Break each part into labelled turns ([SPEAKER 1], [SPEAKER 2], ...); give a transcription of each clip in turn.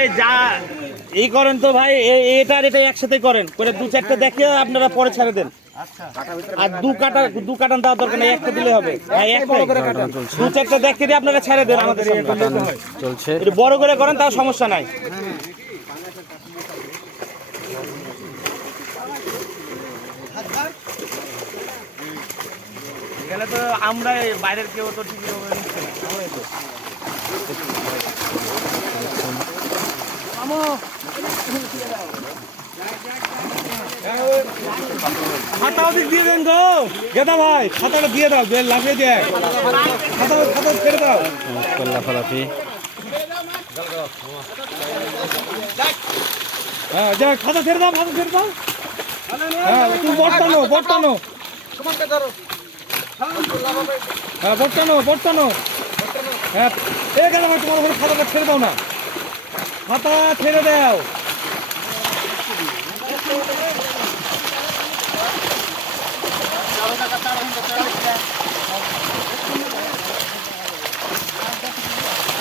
[SPEAKER 1] এই যা। এই করেন তো ভাই এটা আর এটা একসাথে করেন। করে দু চারটে দেখে আপনারা পরে ছেড়ে দেন। আর দু কাটা দু কাটান দেওয়ার দরকার নেই, একটা দিলে হবে। হ্যাঁ একটাই দু চারটে দেখে দিয়ে আপনারা ছেড়ে দেন আমাদের
[SPEAKER 2] চলছে
[SPEAKER 1] বড় করে করেন, তাও সমস্যা নাই। গেলে তো আমরা বাইরের কেউ তো ঠিক নিচ্ছে না আমরাই তো। খাতা ওদিক দিয়ে দেন গো গেদা ভাই খাতাটা দিয়ে দাও বেল লাগিয়ে দেয় খাতা খাতা ছেড়ে দাও।
[SPEAKER 2] লাফালাফি।
[SPEAKER 1] হ্যাঁ যা খাতা ছেড়ে দাও খাতা ছেড়ে দাও। হ্যাঁ তুমি বটটানো বটটানো হ্যাঁ বটটানো বটটানো হ্যাঁ এ ভাই, তোমার ওখানে খাতাটা ছেড়ে দাও না। খাতা ছেড়ে দাও।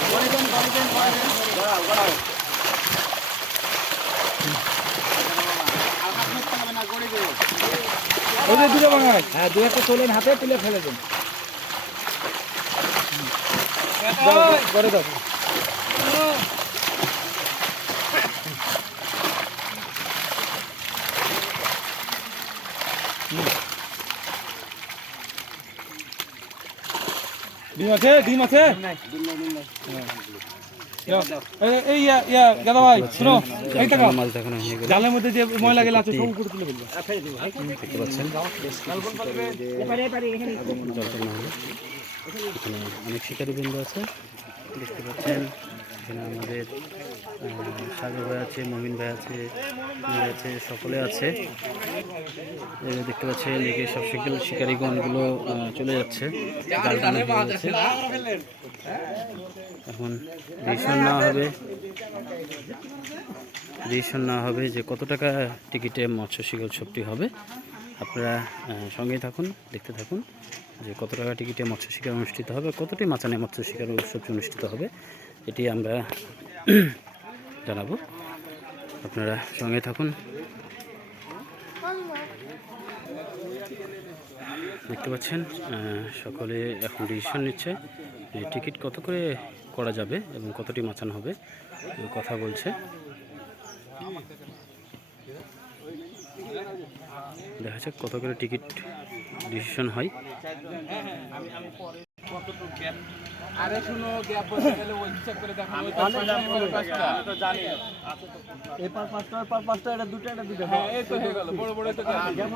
[SPEAKER 1] ওই যে দুটো বাঙায় হ্যাঁ দু একটা তোলেন হাতে তুলে ফেলে দেন। করে দাও। ডিম আছে ডিম আছে? হ্যাঁ। যাও। এই- এই ইয়া ইয়া গাদা ভাই শুনো
[SPEAKER 2] হয়ে
[SPEAKER 1] জালের মধ্যে যে ময়লা গেলে আছে সব
[SPEAKER 2] অনেক শিকারী বৃন্দ আছে দেখতে পাচ্ছেন এখানে আমাদের সাগর ভাই আছে মমিন ভাই আছে আছে সকলে আছে। দেখতে পাচ্ছেন এদিকে সব শিকার শিকারীগণগুলো চলে যাচ্ছে এখন ডিসিশন নেওয়া হবে। ডিসিশন নেওয়া হবে যে কত টাকা টিকিটে মৎস্য শিকার উৎসবটি হবে। আপনারা আহ, সঙ্গেই থাকুন দেখতে থাকুন যে কত টাকা টিকিটে মৎস্য শিকার অনুষ্ঠিত হবে কতটি মাচানে মৎস্য শিকার উৎসবটি অনুষ্ঠিত হবে। এটি আমরা জানাব। আপনারা সঙ্গে থাকুন। দেখতে পাচ্ছেন সকলে এখন ডিসিশন নিচ্ছে টিকিট কত করে করা যাবে এবং কতটি মাচান হবে কথা বলছে। দেখা যাক কত করে টিকিট ডিসিশন হয়।
[SPEAKER 3] আরে শুনো গ্যাপ বসে গেলে ওই হিসাব করে দেখো ওই পাঁচটা আমি তো জানি।
[SPEAKER 1] এই পাঁচ পাঁচটা পাঁচ পাঁচটা এটা দুটো এটা দুটো।
[SPEAKER 3] হ্যাঁ এই তো হয়ে গেল বড় বড় তো গ্যাপ